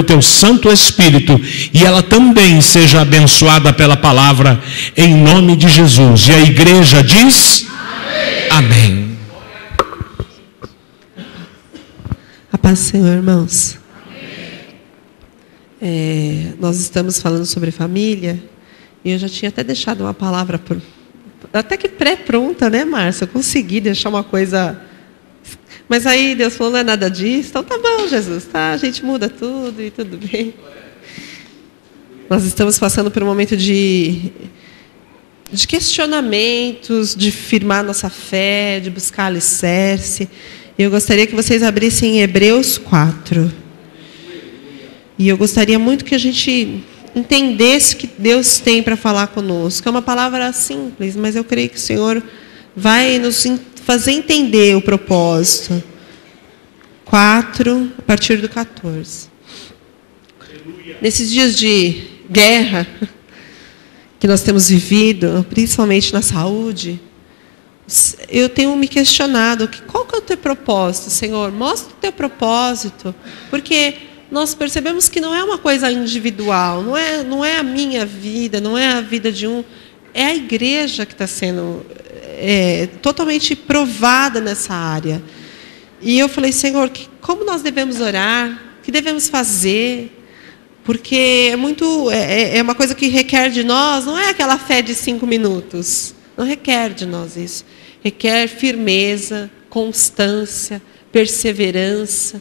o teu Santo Espírito e ela também seja abençoada pela palavra, em nome de Jesus. E a igreja diz: amém. A paz do Senhor, irmãos. Nós estamos falando sobre família e eu já tinha até deixado uma palavra até que pré-pronta, né, Márcia? Eu consegui deixar uma coisa. Mas aí Deus falou: não é nada disso. Então tá bom, Jesus, tá? A gente muda tudo e tudo bem. Nós estamos passando por um momento de questionamentos, de firmar nossa fé, de buscar alicerce. E eu gostaria que vocês abrissem em Hebreus 4. E eu gostaria muito que a gente entendesse o que Deus tem para falar conosco. É uma palavra simples, mas eu creio que o Senhor vai nos fazer entender o propósito. 4, a partir do 14. Nesses dias de guerra que nós temos vivido, principalmente na saúde, eu tenho me questionado: qual que é o teu propósito, Senhor? Mostra o teu propósito, porque nós percebemos que não é uma coisa individual, não é a minha vida, não é a vida de um, é a igreja que está sendo totalmente provada nessa área. E eu falei: Senhor, como nós devemos orar? O que devemos fazer? Porque é uma coisa que requer de nós, não é aquela fé de 5 minutos. Não requer de nós isso. Requer firmeza, constância, perseverança.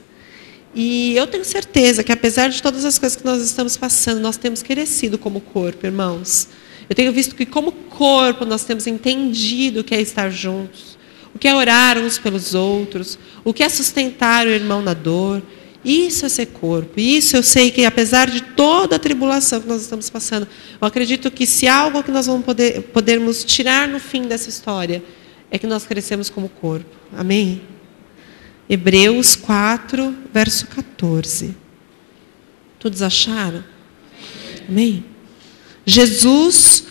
E eu tenho certeza que, apesar de todas as coisas que nós estamos passando, nós temos crescido como corpo, irmãos. Eu tenho visto que, como corpo, nós temos entendido o que é estar juntos, o que é orar uns pelos outros, o que é sustentar o irmão na dor. Isso é ser corpo. Isso eu sei que, apesar de toda a tribulação que nós estamos passando, eu acredito que se há algo que nós vamos podermos tirar no fim dessa história, é que nós crescemos como corpo. Amém? Hebreus 4, verso 14. Todos acharam? Amém? Jesus,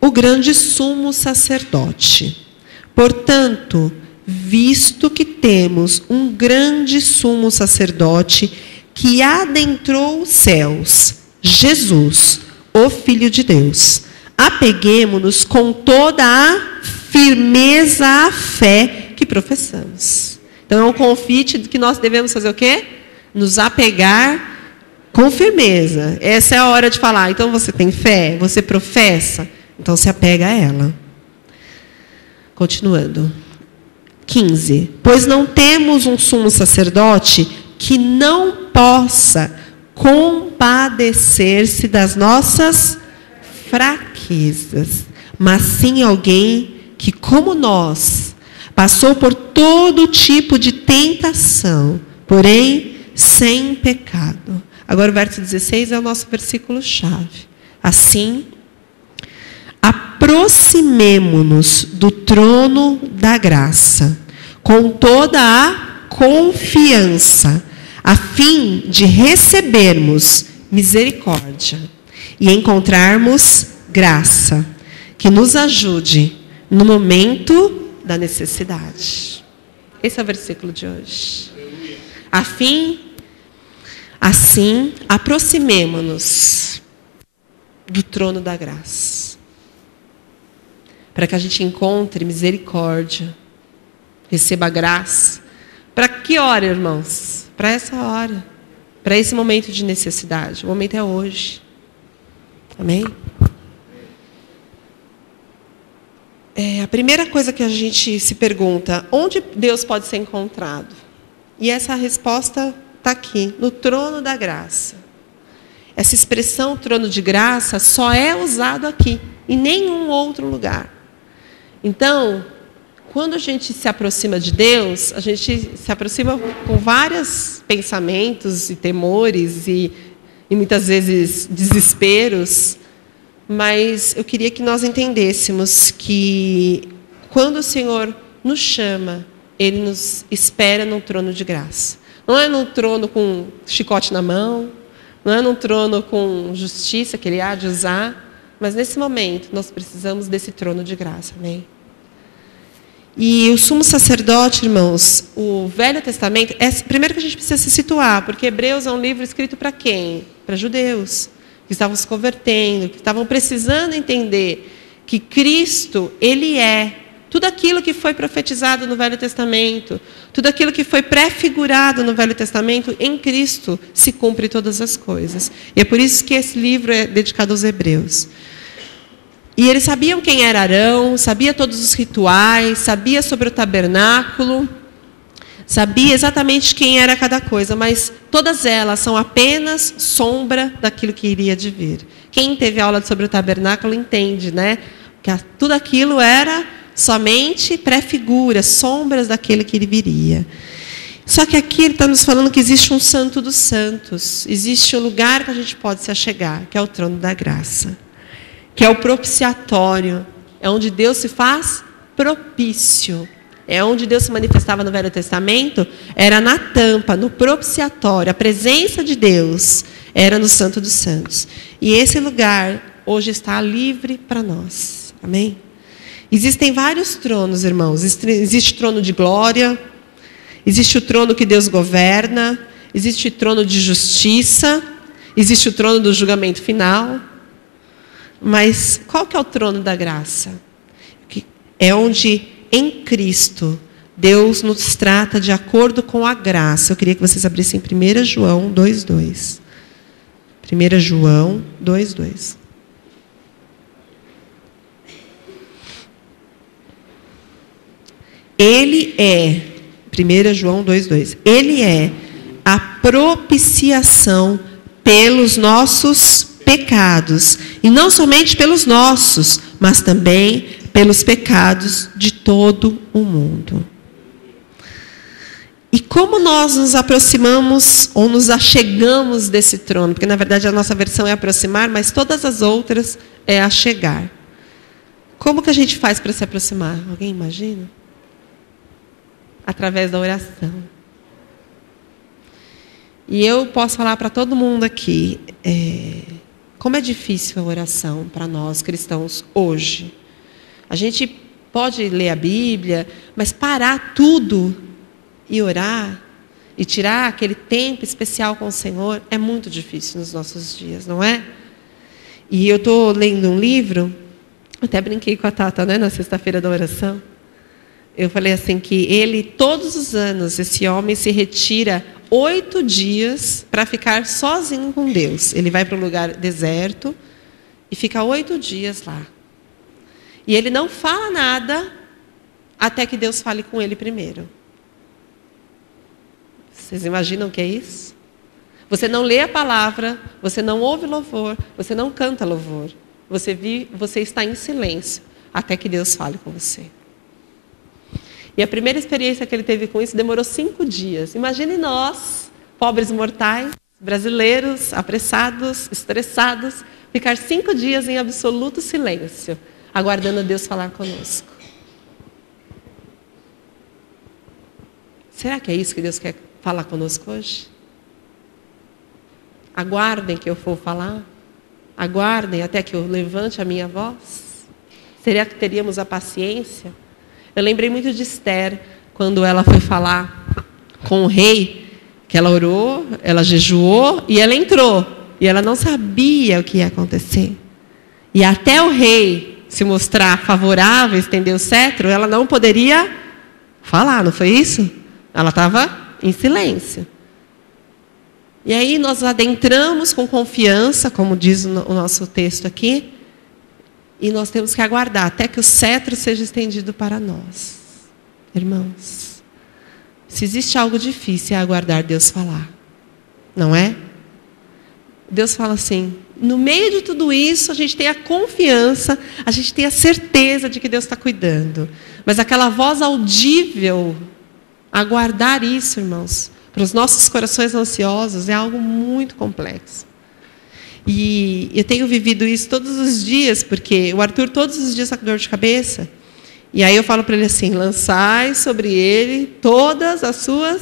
o grande sumo sacerdote. Portanto, visto que temos um grande sumo sacerdote que adentrou os céus, Jesus, o Filho de Deus, apeguemo-nos com toda a firmeza à fé que professamos. Então é um convite de que nós devemos fazer o quê? Nos apegar com firmeza. Essa é a hora de falar: então você tem fé? Você professa? Então se apega a ela. Continuando. 15. Pois não temos um sumo sacerdote que não possa compadecer-se das nossas fraquezas, mas sim alguém que, como nós, passou por todo tipo de tentação, porém sem pecado. Agora o verso 16 é o nosso versículo-chave. Assim, aproximemo-nos do trono da graça, com toda a confiança, a fim de recebermos misericórdia e encontrarmos graça, que nos ajude no momento da necessidade. Esse é o versículo de hoje. Assim, aproximemo-nos do trono da graça, para que a gente encontre misericórdia, receba graça. Para que hora, irmãos? Para essa hora, para esse momento de necessidade. O momento é hoje. Amém? A primeira coisa que a gente se pergunta: onde Deus pode ser encontrado? E essa resposta está aqui, no trono da graça. Essa expressão trono de graça só é usado aqui, em nenhum outro lugar. Então, quando a gente se aproxima de Deus, a gente se aproxima com vários pensamentos e temores e muitas vezes desesperos. Mas eu queria que nós entendêssemos que quando o Senhor nos chama, Ele nos espera num trono de graça. Não é num trono com chicote na mão, não é num trono com justiça que Ele há de usar, mas nesse momento nós precisamos desse trono de graça, amém? E o sumo sacerdote, irmãos, o Velho Testamento, primeiro que a gente precisa se situar, porque Hebreus é um livro escrito para quem? Para judeus, que estavam se convertendo, que estavam precisando entender que Cristo, Ele é tudo aquilo que foi profetizado no Velho Testamento, tudo aquilo que foi prefigurado no Velho Testamento, em Cristo se cumpre todas as coisas. E é por isso que esse livro é dedicado aos hebreus. E eles sabiam quem era Arão, sabia todos os rituais, sabia sobre o tabernáculo, sabia exatamente quem era cada coisa, mas todas elas são apenas sombra daquilo que iria de vir. Quem teve aula sobre o tabernáculo entende, né? Que tudo aquilo era somente pré-figura, sombras daquele que ele viria. Só que aqui ele está nos falando que existe um santo dos santos, existe um lugar que a gente pode se achegar, que é o trono da graça, que é o propiciatório, é onde Deus se faz propício. É onde Deus se manifestava no Velho Testamento, era na tampa, no propiciatório. A presença de Deus era no Santo dos Santos. E esse lugar hoje está livre para nós. Amém? Existem vários tronos, irmãos. Existe o trono de glória, existe o trono que Deus governa, existe o trono de justiça, existe o trono do julgamento final. Mas qual que é o trono da graça? É onde, em Cristo, Deus nos trata de acordo com a graça. Eu queria que vocês abrissem 1 João 2,2. 1 João 2,2. Ele é, 1 João 2,2. Ele é a propiciação pelos nossos pecados, e não somente pelos nossos, mas também pelos pecados de todo o mundo. E como nós nos aproximamos ou nos achegamos desse trono? Porque na verdade a nossa versão é aproximar, mas todas as outras é achegar. Como que a gente faz para se aproximar? Alguém imagina? Através da oração. E eu posso falar para todo mundo aqui, como é difícil a oração para nós cristãos hoje. A gente pode ler a Bíblia, mas parar tudo e orar, e tirar aquele tempo especial com o Senhor, é muito difícil nos nossos dias, não é? E eu estou lendo um livro, até brinquei com a Tata, né, na sexta-feira da oração. Eu falei assim que ele, todos os anos, esse homem se retira 8 dias para ficar sozinho com Deus. Ele vai para um lugar deserto e fica 8 dias lá. E ele não fala nada até que Deus fale com ele primeiro. Vocês imaginam o que é isso? Você não lê a palavra, você não ouve louvor, você não canta louvor. Você está em silêncio até que Deus fale com você. E a primeira experiência que ele teve com isso demorou 5 dias. Imagine nós, pobres mortais, brasileiros, apressados, estressados, ficar 5 dias em absoluto silêncio, aguardando Deus falar conosco. Será que é isso que Deus quer falar conosco hoje? Aguardem que eu for falar. Aguardem até que eu levante a minha voz. Será que teríamos a paciência? Eu lembrei muito de Esther, quando ela foi falar com o rei, que ela orou, ela jejuou e ela entrou. E ela não sabia o que ia acontecer. E até o rei se mostrar favorável, estender o cetro, ela não poderia falar, não foi isso? Ela estava em silêncio. E aí nós adentramos com confiança, como diz o nosso texto aqui, e nós temos que aguardar até que o cetro seja estendido para nós. Irmãos, se existe algo difícil é aguardar Deus falar. Não é? Deus fala assim, no meio de tudo isso, a gente tem a confiança, a gente tem a certeza de que Deus está cuidando. Mas aquela voz audível, aguardar isso, irmãos, para os nossos corações ansiosos, é algo muito complexo. E eu tenho vivido isso todos os dias, porque o Arthur todos os dias está com dor de cabeça. E aí eu falo para ele assim, lançai sobre ele todas as suas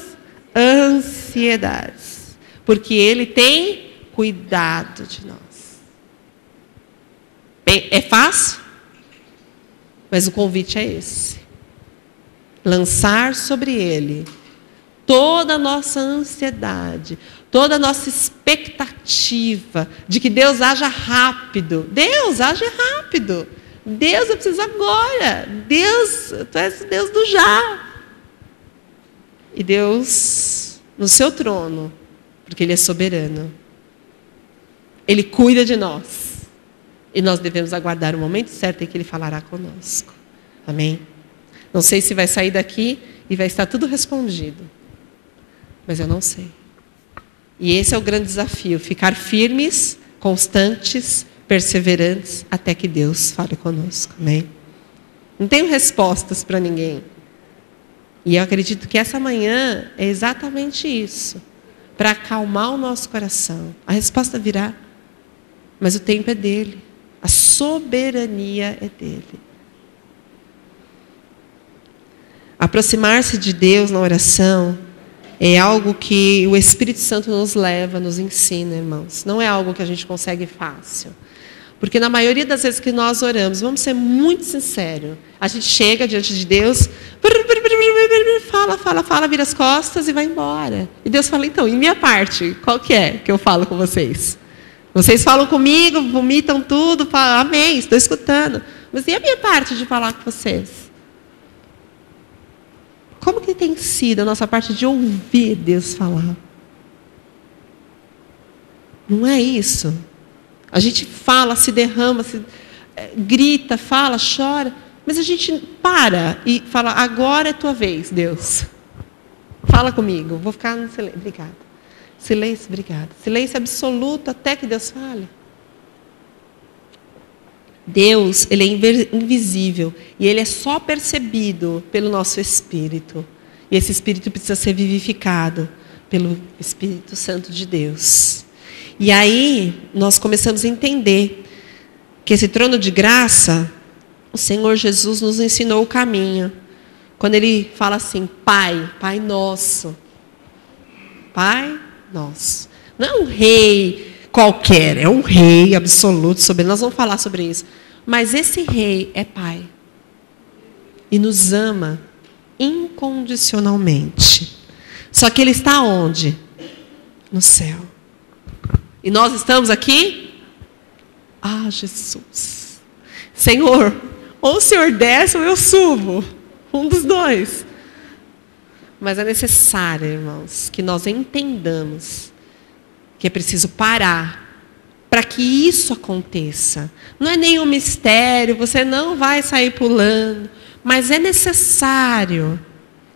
ansiedades, porque ele tem cuidado de nós. É fácil? Mas o convite é esse. lançar sobre Ele toda a nossa ansiedade, toda a nossa expectativa de que Deus haja rápido. Deus, age rápido. Deus, eu preciso agora. Deus, tu és o Deus do já. E Deus, no seu trono, porque Ele é soberano, Ele cuida de nós. E nós devemos aguardar o momento certo em que Ele falará conosco. Amém? Não sei se vai sair daqui e vai estar tudo respondido. Mas eu não sei. E esse é o grande desafio, ficar firmes, constantes, perseverantes, até que Deus fale conosco. Amém? Não tenho respostas para ninguém. E eu acredito que essa manhã é exatamente isso, para acalmar o nosso coração. A resposta virá, mas o tempo é dele. A soberania é dele. Aproximar-se de Deus na oração é algo que o Espírito Santo nos leva, nos ensina, irmãos. Não é algo que a gente consegue fácil. Porque na maioria das vezes que nós oramos, vamos ser muito sinceros, a gente chega diante de Deus, fala, vira as costas e vai embora. E Deus fala, então, e minha parte, qual que é que eu falo com vocês? Vocês falam comigo, vomitam tudo, falam, amém, estou escutando. Mas e a minha parte de falar com vocês? Como que tem sido a nossa parte de ouvir Deus falar? Não é isso? A gente fala, se derrama, grita, fala, chora, mas a gente para e fala, agora é tua vez, Deus. Fala comigo, vou ficar no silêncio. Obrigada. Silêncio, obrigada. Silêncio absoluto até que Deus fale. Deus, Ele é invisível e Ele é só percebido pelo nosso espírito. E esse espírito precisa ser vivificado pelo Espírito Santo de Deus. E aí nós começamos a entender que esse trono de graça, o Senhor Jesus nos ensinou o caminho. Quando Ele fala assim, Pai, Pai nosso. Pai nosso. Não é um rei qualquer, é um rei absoluto, soberano. Nós vamos falar sobre isso. Mas esse rei é Pai. E nos ama incondicionalmente. Só que Ele está onde? No céu. E nós estamos aqui? Ah, Jesus. Senhor, ou o Senhor desce ou eu subo. Um dos dois. Mas é necessário, irmãos, que nós entendamos que é preciso parar para que isso aconteça. Não é nenhum mistério, você não vai sair pulando, mas é necessário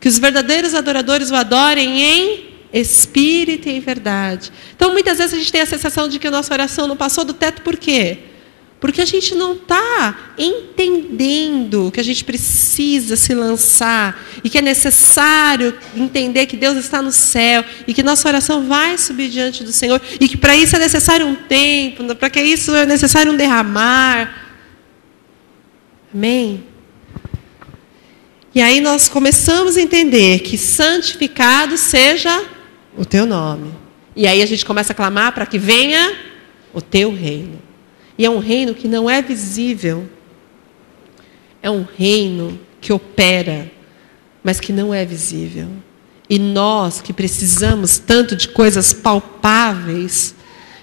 que os verdadeiros adoradores o adorem em espírito e em verdade. Então, muitas vezes a gente tem a sensação de que a nossa oração não passou do teto, por quê? Porque a gente não está entendendo que a gente precisa se lançar e que é necessário entender que Deus está no céu e que nossa oração vai subir diante do Senhor e que para isso é necessário um tempo, para que isso é necessário um derramar. Amém? E aí nós começamos a entender que santificado seja o teu nome. E aí a gente começa a clamar para que venha o teu reino. E é um reino que não é visível. É um reino que opera, mas que não é visível. E nós que precisamos tanto de coisas palpáveis,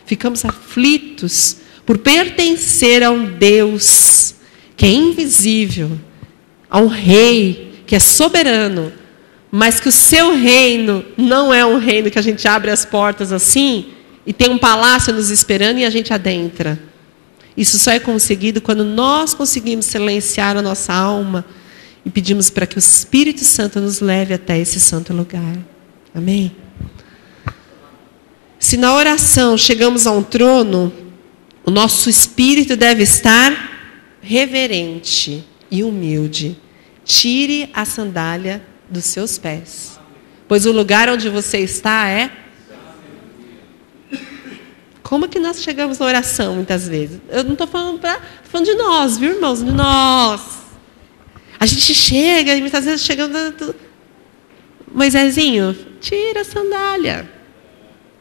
ficamos aflitos por pertencer a um Deus que é invisível, a um rei que é soberano, mas que o seu reino não é um reino que a gente abre as portas assim e tem um palácio nos esperando e a gente adentra. Isso só é conseguido quando nós conseguimos silenciar a nossa alma e pedimos para que o Espírito Santo nos leve até esse santo lugar. Amém? Se na oração chegamos a um trono, o nosso espírito deve estar reverente e humilde. Tire a sandália dos seus pés, pois o lugar onde você está é... Como que nós chegamos na oração, muitas vezes? Eu não estou falando de nós, viu, irmãos? De nós. A gente chega, e muitas vezes chegamos... Moisésinho, tira a sandália.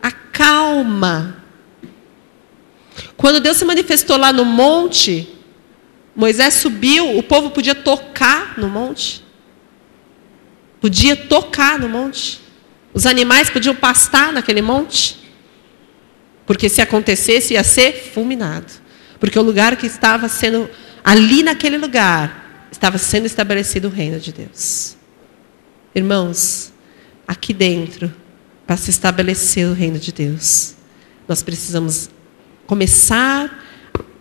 Acalma. Quando Deus se manifestou lá no monte, Moisés subiu, o povo podia tocar no monte. podia tocar no monte. Os animais podiam pastar naquele monte. Porque se acontecesse, ia ser fulminado. Porque o lugar que estava sendo, ali naquele lugar, estava sendo estabelecido o reino de Deus. Irmãos, aqui dentro, para se estabelecer o reino de Deus, nós precisamos começar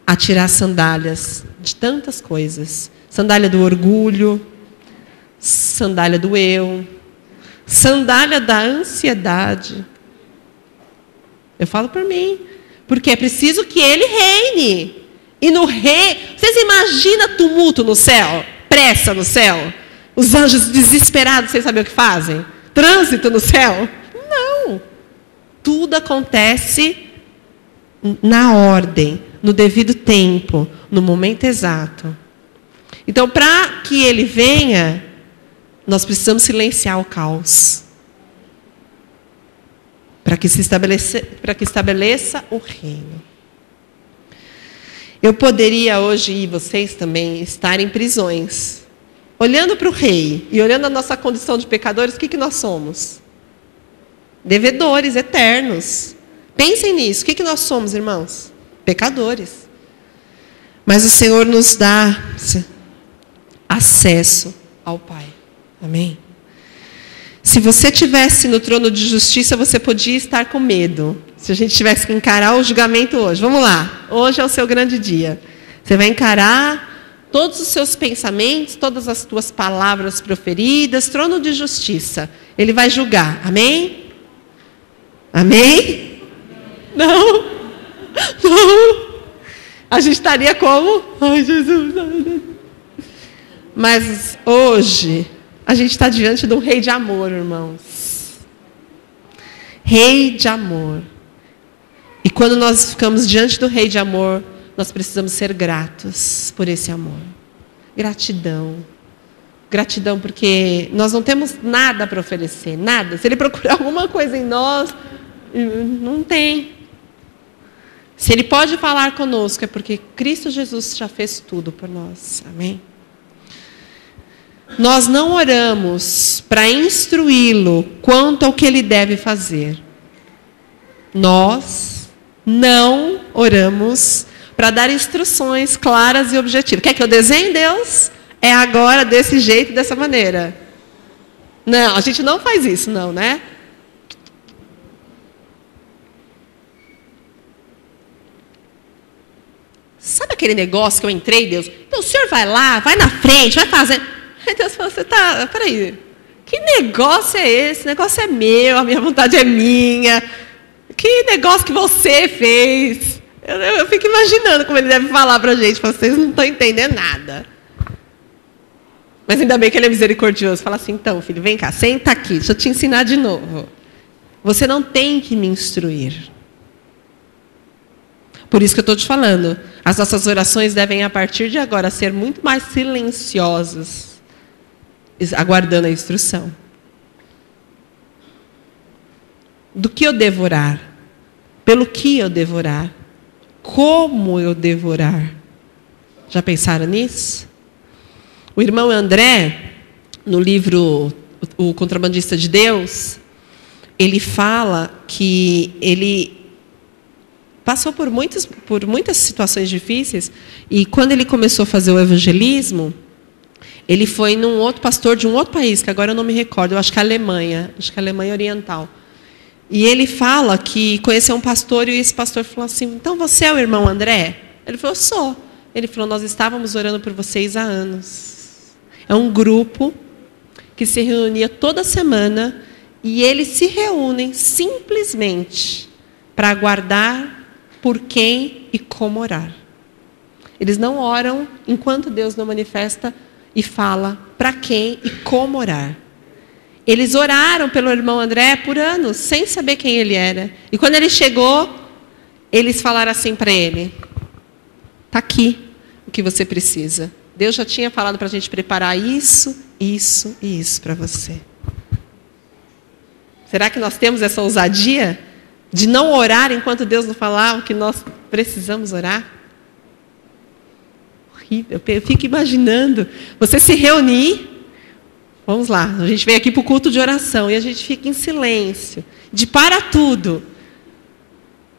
a tirar sandálias de tantas coisas. Sandália do orgulho, sandália do eu, sandália da ansiedade. Eu falo por mim, porque é preciso que ele reine. E no rei, vocês imaginam tumulto no céu? Pressa no céu? Os anjos desesperados, sem saber o que fazem? Trânsito no céu? Não. Tudo acontece na ordem, no devido tempo, no momento exato. Então, para que ele venha, nós precisamos silenciar o caos. Para que estabeleça o reino. Eu poderia hoje, e vocês também, estar em prisões. Olhando para o rei e olhando a nossa condição de pecadores, o que nós somos? Devedores eternos. Pensem nisso. O que nós somos, irmãos? Pecadores. Mas o Senhor nos dá acesso ao Pai. Amém? Se você estivesse no trono de justiça, você podia estar com medo. Se a gente tivesse que encarar o julgamento hoje. Vamos lá. Hoje é o seu grande dia. Você vai encarar todos os seus pensamentos, todas as tuas palavras proferidas, trono de justiça. Ele vai julgar. Amém? Amém? Não. Não. A gente estaria como? Ai, Jesus. Mas hoje, a gente está diante de um rei de amor, irmãos. Rei de amor. E quando nós ficamos diante do rei de amor, nós precisamos ser gratos por esse amor. Gratidão. Gratidão porque nós não temos nada para oferecer, nada. Se ele procurar alguma coisa em nós, não tem. Se ele pode falar conosco, é porque Cristo Jesus já fez tudo por nós. Amém? Nós não oramos para instruí-lo quanto ao que ele deve fazer. Nós não oramos para dar instruções claras e objetivas. Quer que eu desenhe Deus? É agora, desse jeito, dessa maneira. Não, a gente não faz isso, não, né? Sabe aquele negócio que eu entrei, Deus? Então o senhor vai lá, vai na frente, vai fazer. Aí Deus falou, peraí, que negócio é esse? O negócio é meu, a minha vontade é minha. Que negócio que você fez? Eu fico imaginando como ele deve falar para a gente, vocês não estão entendendo nada. Mas ainda bem que ele é misericordioso. Fala assim, então, filho, vem cá, senta aqui, deixa eu te ensinar de novo. Você não tem que me instruir. Por isso que eu estou te falando, as nossas orações devem, a partir de agora, ser muito mais silenciosas, aguardando a instrução. Do que eu devorar? Pelo que eu devorar? Como eu devorar? Já pensaram nisso? O irmão André, no livro O Contrabandista de Deus, ele fala que ele passou por muitas situações difíceis, e quando ele começou a fazer o evangelismo, ele foi num outro pastor de um outro país, que agora eu não me recordo, eu acho que é a Alemanha Oriental. E ele fala que conheceu um pastor, e esse pastor falou assim, então você é o irmão André? Ele falou, sou. Ele falou, nós estávamos orando por vocês há anos. É um grupo que se reunia toda semana, e eles se reúnem simplesmente para aguardar por quem e como orar. Eles não oram enquanto Deus não manifesta e fala para quem e como orar. Eles oraram pelo irmão André por anos, sem saber quem ele era. E quando ele chegou, eles falaram assim para ele, está aqui o que você precisa. Deus já tinha falado para a gente preparar isso, isso e isso para você. Será que nós temos essa ousadia de não orar enquanto Deus não falar o que nós precisamos orar? Horrível. Eu fico imaginando você se reunir Vamos lá, a gente vem aqui para o culto de oração e a gente fica em silêncio, de para tudo.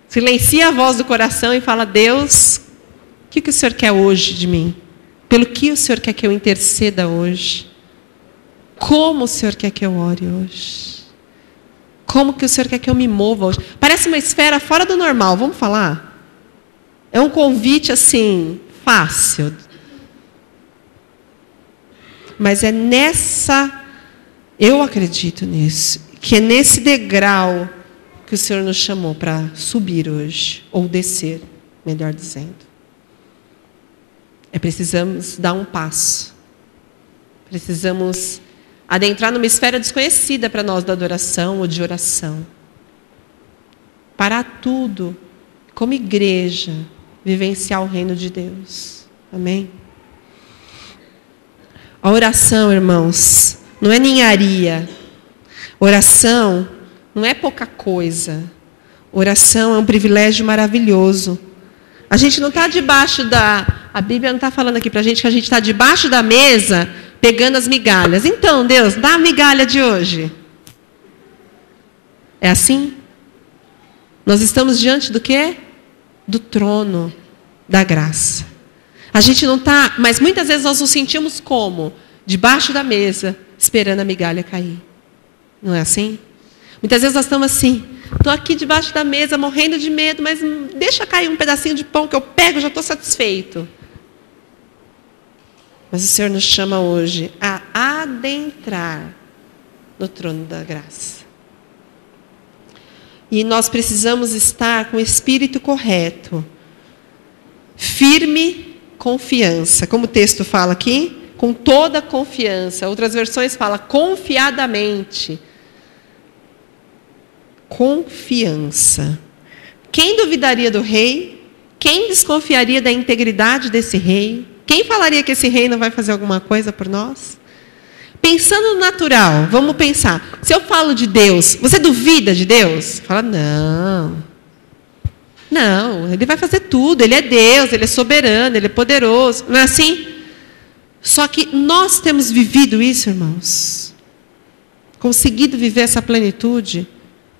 Silencia a voz do coração e fala: Deus, o que o Senhor quer hoje de mim? Pelo que o Senhor quer que eu interceda hoje? Como o Senhor quer que eu ore hoje? Como que o Senhor quer que eu me mova hoje? Parece uma esfera fora do normal, vamos falar? É um convite assim, fácil. Mas é eu acredito nisso, que é nesse degrau que o Senhor nos chamou para subir hoje, ou descer, melhor dizendo. Precisamos dar um passo. Precisamos adentrar numa esfera desconhecida para nós da adoração ou de oração. Parar tudo, como igreja, vivenciar o reino de Deus. Amém? A oração, irmãos, não é ninharia. Oração não é pouca coisa. Oração é um privilégio maravilhoso. A gente não está debaixo A Bíblia não está falando aqui para a gente que a gente está debaixo da mesa pegando as migalhas. Então, Deus, dá a migalha de hoje. É assim? Nós estamos diante do quê? Do trono da graça. A gente não está, mas muitas vezes nós nos sentimos como? Debaixo da mesa, esperando a migalha cair. Não é assim? Muitas vezes nós estamos assim, estou aqui debaixo da mesa, morrendo de medo, mas deixa cair um pedacinho de pão que eu pego, já estou satisfeito. Mas o Senhor nos chama hoje a adentrar no trono da graça. E nós precisamos estar com o espírito correto. Firme confiança. Como o texto fala aqui, com toda a confiança. Outras versões falam confiadamente. Confiança. Quem duvidaria do rei? Quem desconfiaria da integridade desse rei? Quem falaria que esse rei não vai fazer alguma coisa por nós? Pensando no natural, vamos pensar. Se eu falo de Deus, você duvida de Deus? Fala, não. Não, Ele vai fazer tudo. Ele é Deus, Ele é soberano, Ele é poderoso. Não é assim? Só que nós temos vivido isso, irmãos. Conseguido viver essa plenitude?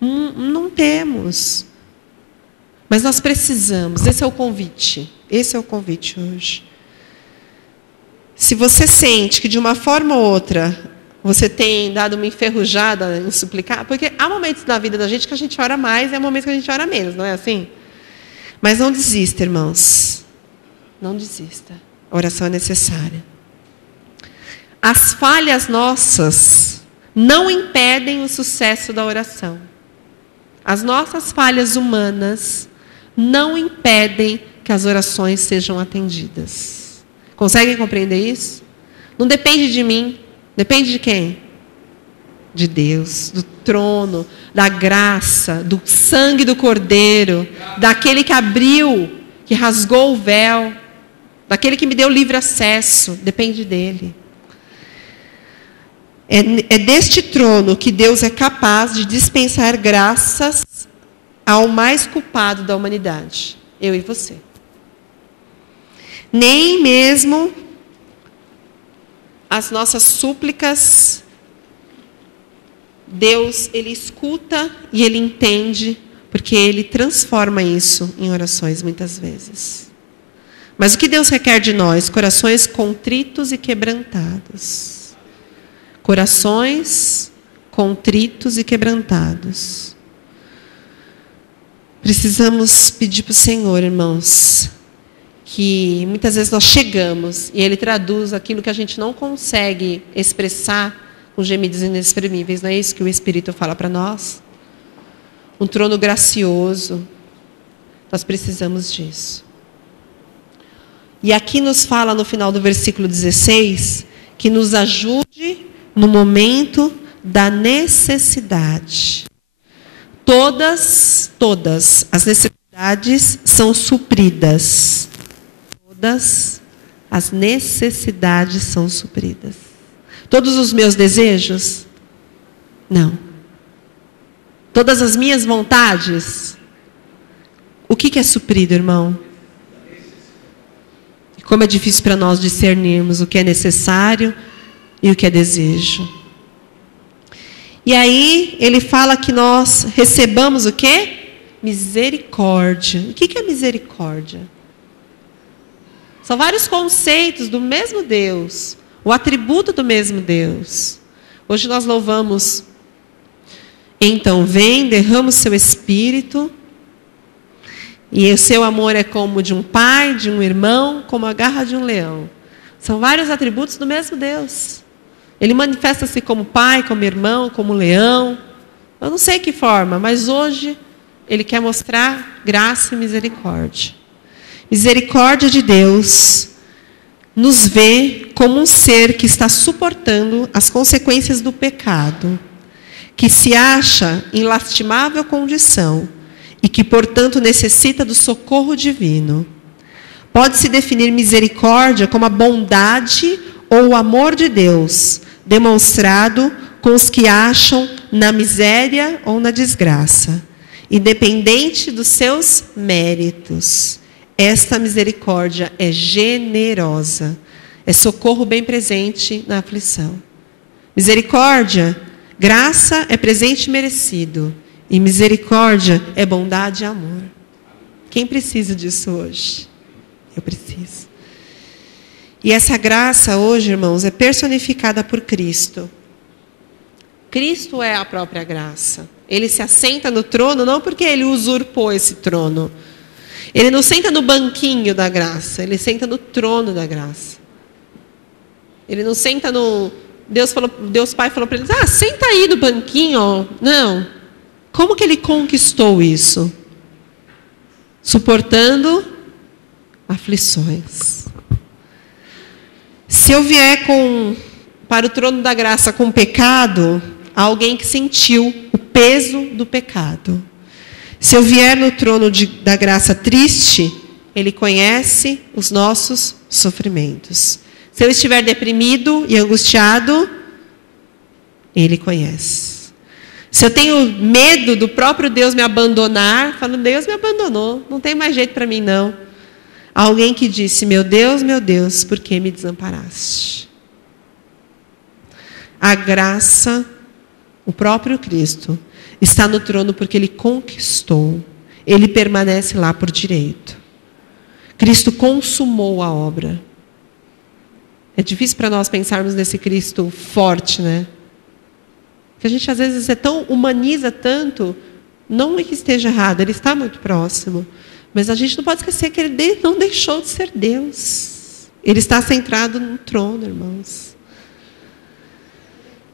Não temos. Mas nós precisamos. Esse é o convite. Esse é o convite hoje. Se você sente que de uma forma ou outra você tem dado uma enferrujada em suplicar, porque há momentos na vida da gente que a gente ora mais e há momentos que a gente ora menos, não é assim? Mas não desista, irmãos. Não desista. A oração é necessária. As falhas nossas não impedem o sucesso da oração. As nossas falhas humanas não impedem que as orações sejam atendidas. Conseguem compreender isso? Não depende de mim. Depende de quem? De Deus, do trono, da graça, do sangue do Cordeiro, daquele que abriu, que rasgou o véu, daquele que me deu livre acesso. Depende dele. É deste trono que Deus é capaz de dispensar graças ao mais culpado da humanidade, eu e você. Nem mesmo as nossas súplicas, Deus, Ele escuta e Ele entende, porque Ele transforma isso em orações muitas vezes. Mas o que Deus requer de nós? Corações contritos e quebrantados. Corações contritos e quebrantados. Precisamos pedir para o Senhor, irmãos, que muitas vezes nós chegamos e Ele traduz aquilo que a gente não consegue expressar com gemidos inexprimíveis. Não é isso que o Espírito fala para nós? Um trono gracioso. Nós precisamos disso. E aqui nos fala no final do versículo 16, que nos ajude no momento da necessidade. Todas as necessidades são supridas. Todas as necessidades são supridas. Todos os meus desejos? Não. Todas as minhas vontades? O que é suprido, irmão? E como é difícil para nós discernirmos o que é necessário e o que é desejo. E aí ele fala que nós recebamos o quê? Misericórdia. O que é misericórdia? São vários conceitos do mesmo Deus, o atributo do mesmo Deus. Hoje nós louvamos, então vem, derrama o seu espírito, e o seu amor é como de um pai, de um irmão, como a garra de um leão. São vários atributos do mesmo Deus. Ele manifesta-se como pai, como irmão, como leão. Eu não sei que forma, mas hoje ele quer mostrar graça e misericórdia. Misericórdia de Deus nos vê como um ser que está suportando as consequências do pecado, que se acha em lastimável condição e que, portanto, necessita do socorro divino. Pode-se definir misericórdia como a bondade ou o amor de Deus, demonstrado com os que acham na miséria ou na desgraça, independente dos seus méritos. Esta misericórdia é generosa, é socorro bem presente na aflição. Misericórdia, graça é presente merecido, e misericórdia é bondade e amor. Quem precisa disso hoje? Eu preciso. E essa graça hoje, irmãos, é personificada por Cristo. Cristo é a própria graça. Ele se assenta no trono não porque ele usurpou esse trono. Ele não senta no banquinho da graça, ele senta no trono da graça. Ele não senta no... Deus Pai falou para ele, senta aí no banquinho. Ó. Não. Como que ele conquistou isso? Suportando aflições. Se eu vier para o trono da graça com pecado, há alguém que sentiu o peso do pecado. Se eu vier no trono da graça triste, ele conhece os nossos sofrimentos. Se eu estiver deprimido e angustiado, ele conhece. Se eu tenho medo do próprio Deus me abandonar, falo, Deus me abandonou, não tem mais jeito para mim não. Há alguém que disse, meu Deus, por que me desamparaste? A graça, o próprio Cristo, está no trono porque ele conquistou. Ele permanece lá por direito. Cristo consumou a obra. É difícil para nós pensarmos nesse Cristo forte, né? Que a gente às vezes humaniza tanto, não é que esteja errado, ele está muito próximo. Mas a gente não pode esquecer que ele não deixou de ser Deus. Ele está centrado no trono, irmãos.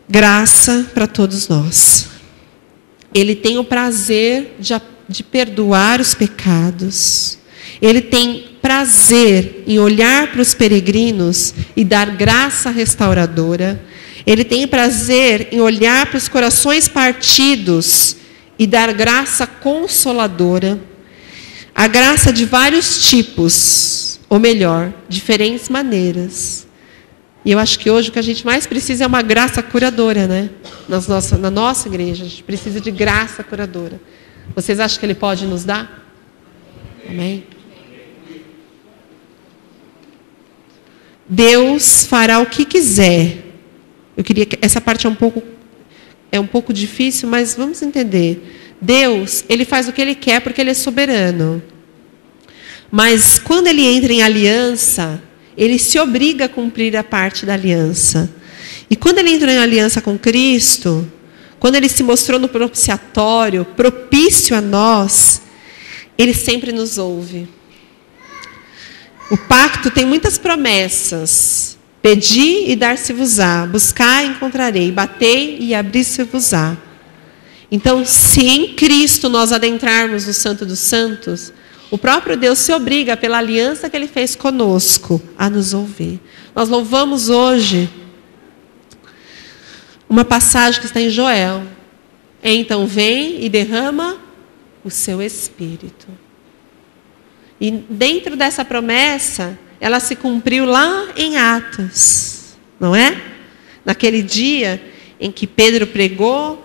Graça para todos nós. Ele tem o prazer de perdoar os pecados. Ele tem prazer em olhar para os peregrinos e dar graça restauradora. Ele tem prazer em olhar para os corações partidos e dar graça consoladora. A graça de vários tipos, ou melhor, diferentes maneiras. E eu acho que hoje o que a gente mais precisa é uma graça curadora, né? Na nossa igreja, a gente precisa de graça curadora. Vocês acham que Ele pode nos dar? Amém? Deus fará o que quiser. Eu queria que essa parte é um pouco difícil, mas vamos entender. Deus, Ele faz o que Ele quer porque Ele é soberano. Mas quando Ele entra em aliança, Ele se obriga a cumprir a parte da aliança. E quando Ele entrou em aliança com Cristo, quando Ele se mostrou no propiciatório, propício a nós, Ele sempre nos ouve. O pacto tem muitas promessas. Pedi e dar-se-vos-á, buscai e encontrarei, batei e abrir-se-vos-á. Então, se em Cristo nós adentrarmos no Santo dos Santos, o próprio Deus se obriga, pela aliança que Ele fez conosco, a nos ouvir. Nós louvamos hoje uma passagem que está em Joel. Então vem e derrama o seu Espírito. E dentro dessa promessa, ela se cumpriu lá em Atos, não é? Naquele dia em que Pedro pregou,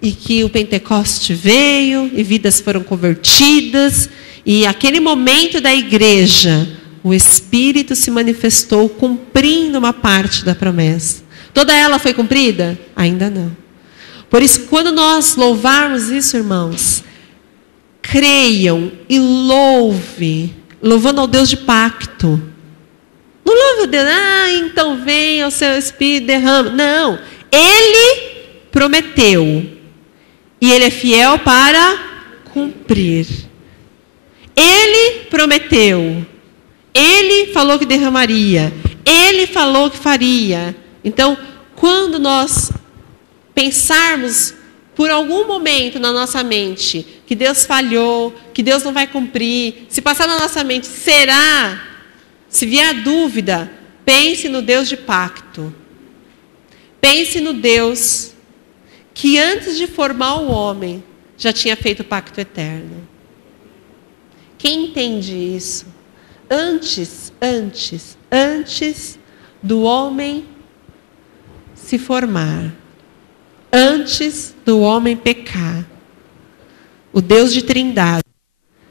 e que o Pentecoste veio, e vidas foram convertidas, e aquele momento da igreja, o Espírito se manifestou cumprindo uma parte da promessa. Toda ela foi cumprida? Ainda não. Por isso, quando nós louvarmos isso, irmãos, creiam e louvando ao Deus de pacto. Não louve o Deus, então venha o seu Espírito, derrama. Não, Ele prometeu. E Ele é fiel para cumprir. Ele prometeu. Ele falou que derramaria. Ele falou que faria. Então, quando nós pensarmos por algum momento na nossa mente que Deus falhou, que Deus não vai cumprir, se passar na nossa mente, será? Se vier a dúvida, pense no Deus de pacto. Pense no Deus que antes de formar o homem, já tinha feito o pacto eterno. Quem entende isso? Antes do homem se formar, antes do homem pecar, o Deus de Trindade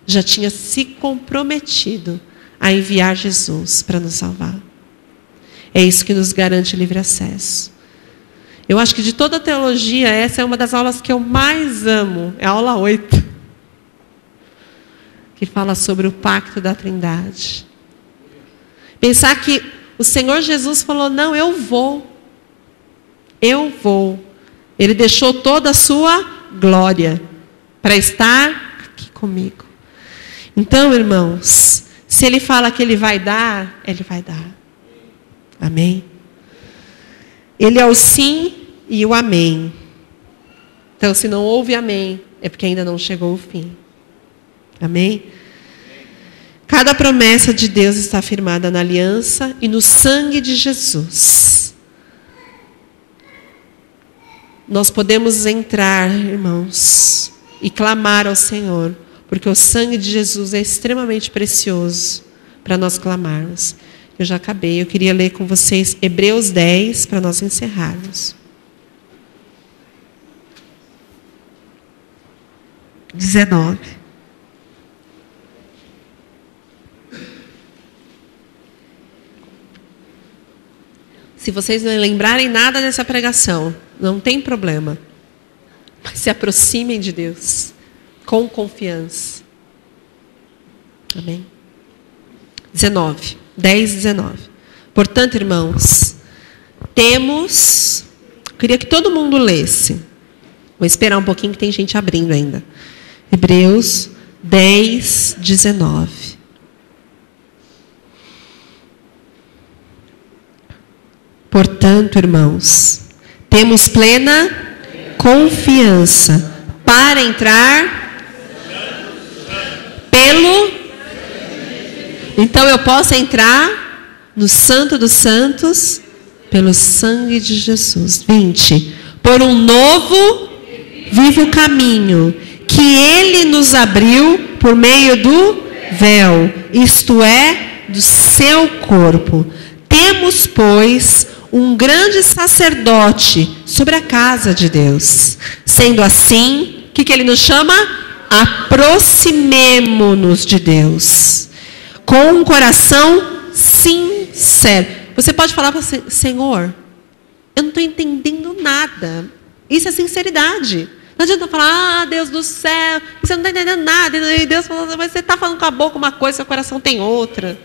já tinha se comprometido a enviar Jesus para nos salvar. É isso que nos garante livre acesso. Eu acho que de toda a teologia, essa é uma das aulas que eu mais amo. É a aula 8. Que fala sobre o pacto da Trindade. Pensar que o Senhor Jesus falou, não, eu vou. Ele deixou toda a sua glória para estar aqui comigo. Então, irmãos, se Ele fala que Ele vai dar, Ele vai dar. Amém? Ele é o sim e o amém. Então, se não houve amém, é porque ainda não chegou o fim. Amém? Cada promessa de Deus está firmada na aliança e no sangue de Jesus. Nós podemos entrar, irmãos, e clamar ao Senhor, porque o sangue de Jesus é extremamente precioso para nós clamarmos. Eu já acabei, eu queria ler com vocês Hebreus 10 para nós encerrarmos. 19. Se vocês não lembrarem nada dessa pregação, não tem problema. Mas se aproximem de Deus com confiança. Amém? 10, 19. Portanto, irmãos, queria que todo mundo lesse. Vou esperar um pouquinho que tem gente abrindo ainda. Hebreus 10, 19. Portanto, irmãos, temos plena confiança para entrar pelo... Então eu posso entrar no Santo dos Santos pelo sangue de Jesus. 20. Por um novo, vivo caminho que Ele nos abriu por meio do véu, isto é, do seu corpo. Temos, pois, um grande sacerdote sobre a casa de Deus. Sendo assim, o que Ele nos chama? Aproximemo-nos de Deus com um coração sincero. Você pode falar para o Senhor, eu não estou entendendo nada. Isso é sinceridade. Não adianta falar, Deus do céu, você não está entendendo nada. E Deus fala, mas você está falando com a boca uma coisa, seu coração tem outra.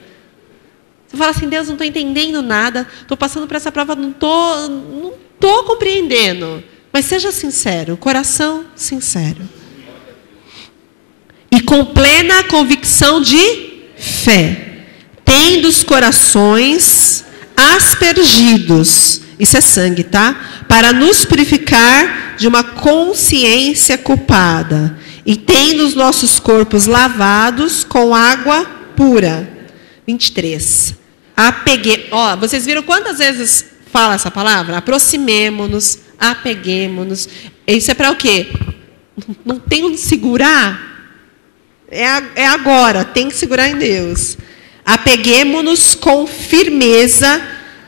Você fala assim, Deus, não estou entendendo nada, estou passando por essa prova, não estou compreendendo. Mas seja sincero, coração sincero. E com plena convicção de fé, tendo os corações aspergidos, isso é sangue, tá? Para nos purificar de uma consciência culpada, e tendo os nossos corpos lavados com água pura. 23. Vocês viram quantas vezes fala essa palavra? Aproximemo-nos, apeguemo-nos. Isso é para o quê? Não tem onde segurar. É agora, tem que segurar em Deus. Apeguemo-nos com firmeza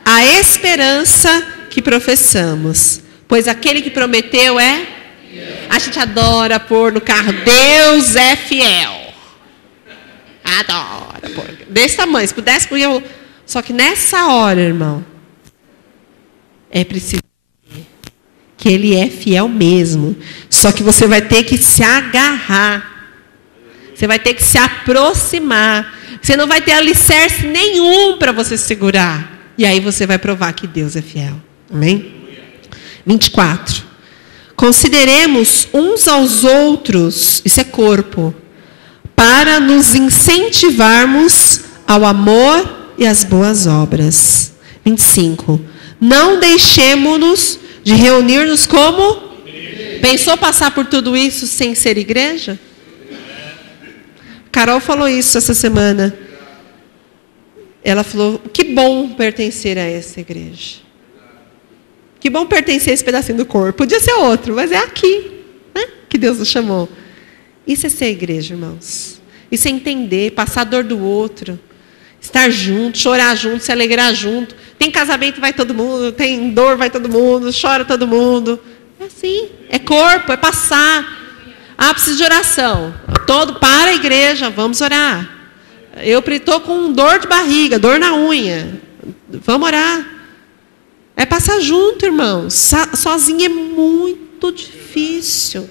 à esperança que professamos. Pois aquele que prometeu é... A gente adora pôr no carro, Deus é fiel. adora. Desse tamanho, se pudesse, podia... Só que nessa hora, irmão, é preciso que Ele é fiel mesmo. Só que você vai ter que se agarrar. Você vai ter que se aproximar. Você não vai ter alicerce nenhum para você segurar. E aí você vai provar que Deus é fiel. Amém? 24. Consideremos uns aos outros, isso é corpo, para nos incentivarmos ao amor e às boas obras. 25. Não deixemos-nos de reunir-nos como... Pensou passar por tudo isso sem ser igreja? Carol falou isso essa semana. Ela falou, que bom pertencer a essa igreja. Que bom pertencer a esse pedacinho do corpo. Podia ser outro, mas é aqui, né, que Deus nos chamou. Isso é ser igreja, irmãos. Isso é entender, passar a dor do outro. Estar junto, chorar junto, se alegrar junto. Tem casamento, vai todo mundo. Tem dor, vai todo mundo. Chora todo mundo. É assim, é corpo, é passar. Ah, preciso de oração. Para a igreja, vamos orar. Eu estou com dor de barriga, dor na unha. Vamos orar. É passar junto, irmãos. Sozinho é muito difícil.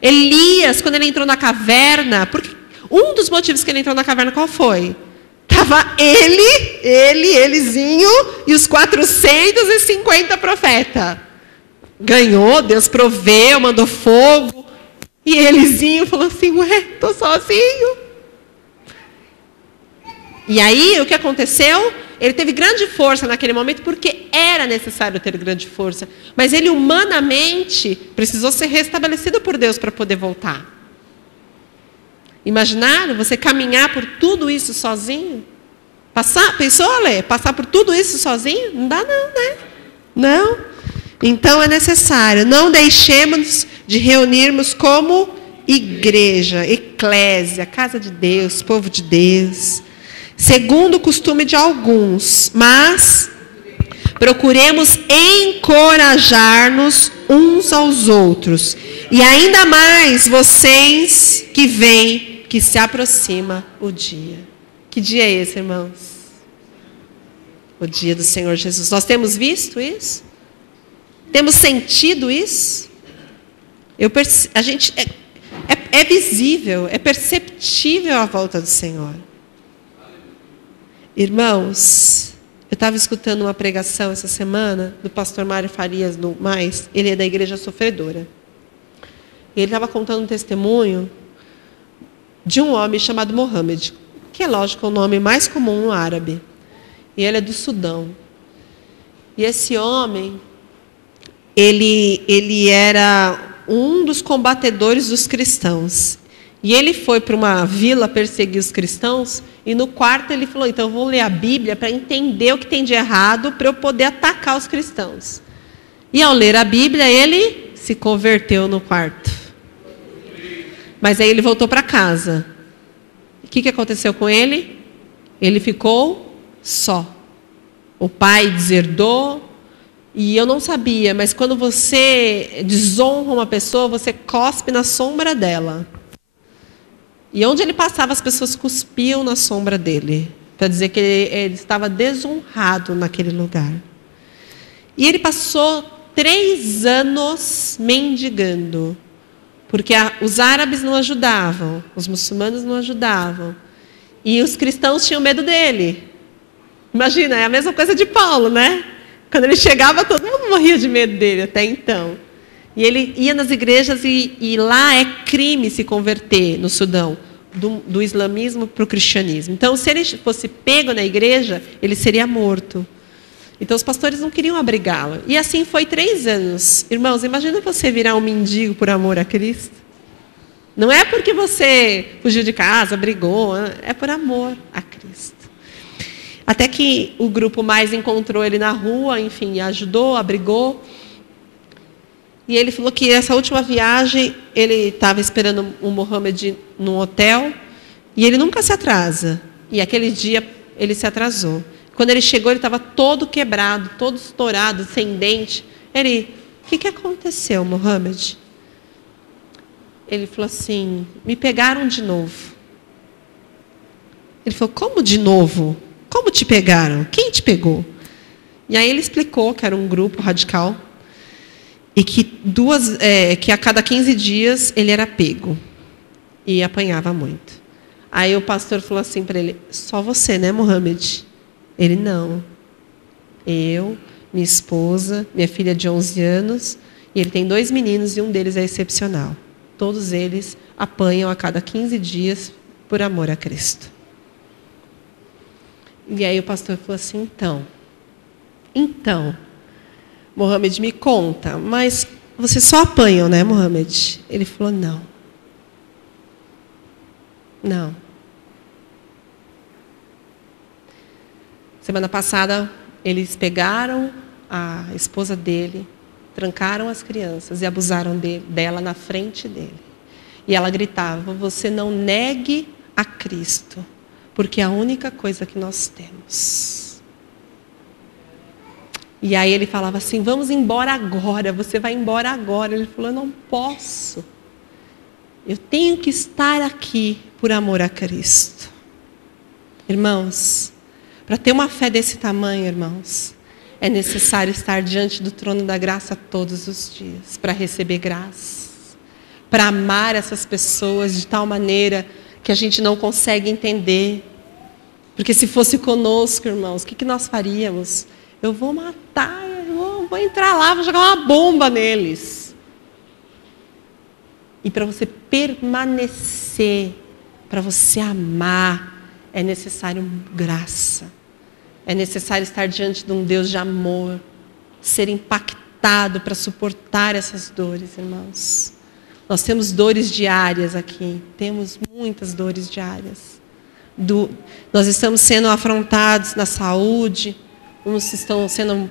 Elias, quando ele entrou na caverna, porque um dos motivos que ele entrou na caverna, qual foi? Estava elezinho e os 450 profetas. Ganhou, Deus proveu, mandou fogo. E elezinho falou assim, estou sozinho. E aí, o que aconteceu? Ele teve grande força naquele momento, porque era necessário ter grande força. Mas ele, humanamente, precisou ser restabelecido por Deus para poder voltar. Imaginaram você caminhar por tudo isso sozinho? Pensou, Ale? Passar por tudo isso sozinho? Não dá não, né? Não. Então, é necessário. Não deixemos de reunirmos como igreja, eclésia, casa de Deus, povo de Deus, segundo o costume de alguns, mas procuremos encorajar-nos uns aos outros, e ainda mais vocês que veem que se aproxima o dia. Que dia é esse, irmãos? O dia do Senhor Jesus. Nós temos visto isso? Temos sentido isso? A gente é visível, é perceptível a volta do Senhor. Irmãos, eu estava escutando uma pregação essa semana do pastor Mário Farias do Mais, ele é da Igreja Sofredora. Ele estava contando um testemunho de um homem chamado Mohammed, que é lógico o nome mais comum no árabe. E ele é do Sudão. E esse homem, ele era um dos combatedores dos cristãos. E ele foi para uma vila perseguir os cristãos, e no quarto ele falou, então eu vou ler a Bíblia para entender o que tem de errado, para eu poder atacar os cristãos. E ao ler a Bíblia, ele se converteu no quarto. Mas aí ele voltou para casa. O que aconteceu com ele? Ele ficou só. O pai deserdou. E eu não sabia, mas quando você desonra uma pessoa, você cospe na sombra dela. E onde ele passava, as pessoas cuspiam na sombra dele, para dizer que ele estava desonrado naquele lugar. E ele passou 3 anos mendigando, porque os árabes não ajudavam, os muçulmanos não ajudavam, e os cristãos tinham medo dele. Imagina, é a mesma coisa de Paulo, né? Quando ele chegava, todo mundo morria de medo dele até então. E ele ia nas igrejas e lá é crime se converter no Sudão, do islamismo para o cristianismo. Então, se ele fosse pego na igreja, ele seria morto. Então, os pastores não queriam abrigá-lo. E assim foi 3 anos. Irmãos, imagina você virar um mendigo por amor a Cristo. Não é porque você fugiu de casa, brigou, é por amor a Cristo. Até que o grupo mais encontrou ele na rua, enfim, ajudou, abrigou. E ele falou que essa última viagem, ele estava esperando o Mohammed num hotel, e ele nunca se atrasa. E aquele dia ele se atrasou. Quando ele chegou, ele estava todo quebrado, todo estourado, sem dente. Ele, o que aconteceu, Mohammed? Ele falou assim, me pegaram de novo. Ele falou, como de novo? Como te pegaram? Quem te pegou? E aí ele explicou que era um grupo radical e que, que a cada 15 dias ele era pego e apanhava muito. Aí o pastor falou assim para ele, só você, né, Mohamed? Ele, não. Eu, minha esposa, minha filha de 11 anos, e ele tem 2 meninos e um deles é excepcional. Todos eles apanham a cada 15 dias por amor a Cristo. E aí o pastor falou assim, então, Mohamed, me conta, mas vocês só apanham, né, Mohamed? Ele falou, não. Semana passada, eles pegaram a esposa dele, trancaram as crianças e abusaram dela na frente dele. E ela gritava, você não negue a Cristo, porque é a única coisa que nós temos. E aí ele falava assim, vamos embora agora, você vai embora agora. Ele falou, eu não posso. Eu tenho que estar aqui por amor a Cristo. Irmãos, para ter uma fé desse tamanho, irmãos, é necessário estar diante do trono da graça todos os dias, para receber graça, para amar essas pessoas de tal maneira que a gente não consegue entender. Porque se fosse conosco, irmãos, o que nós faríamos? Eu vou matar, vou entrar lá, vou jogar uma bomba neles. E para você permanecer, para você amar, é necessário graça. É necessário estar diante de um Deus de amor, ser impactado para suportar essas dores, irmãos. Nós temos dores diárias aqui, temos muitas dores diárias. Nós estamos sendo afrontados na saúde, uns estão sendo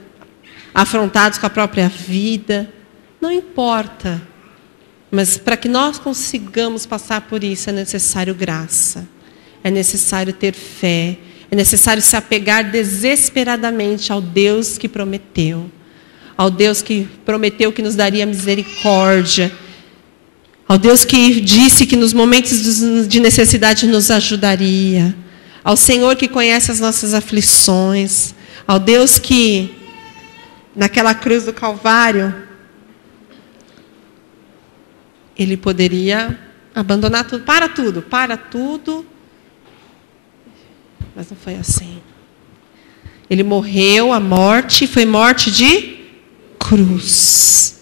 afrontados com a própria vida. Não importa. Mas para que nós consigamos passar por isso, é necessário graça. É necessário ter fé. É necessário se apegar desesperadamente ao Deus que prometeu. Ao Deus que prometeu que nos daria misericórdia. Ao Deus que disse que nos momentos de necessidade nos ajudaria. Ao Senhor que conhece as nossas aflições. Ao Deus que, naquela cruz do Calvário, Ele poderia abandonar tudo. Para tudo. Mas não foi assim. Ele morreu a morte, foi morte de cruz.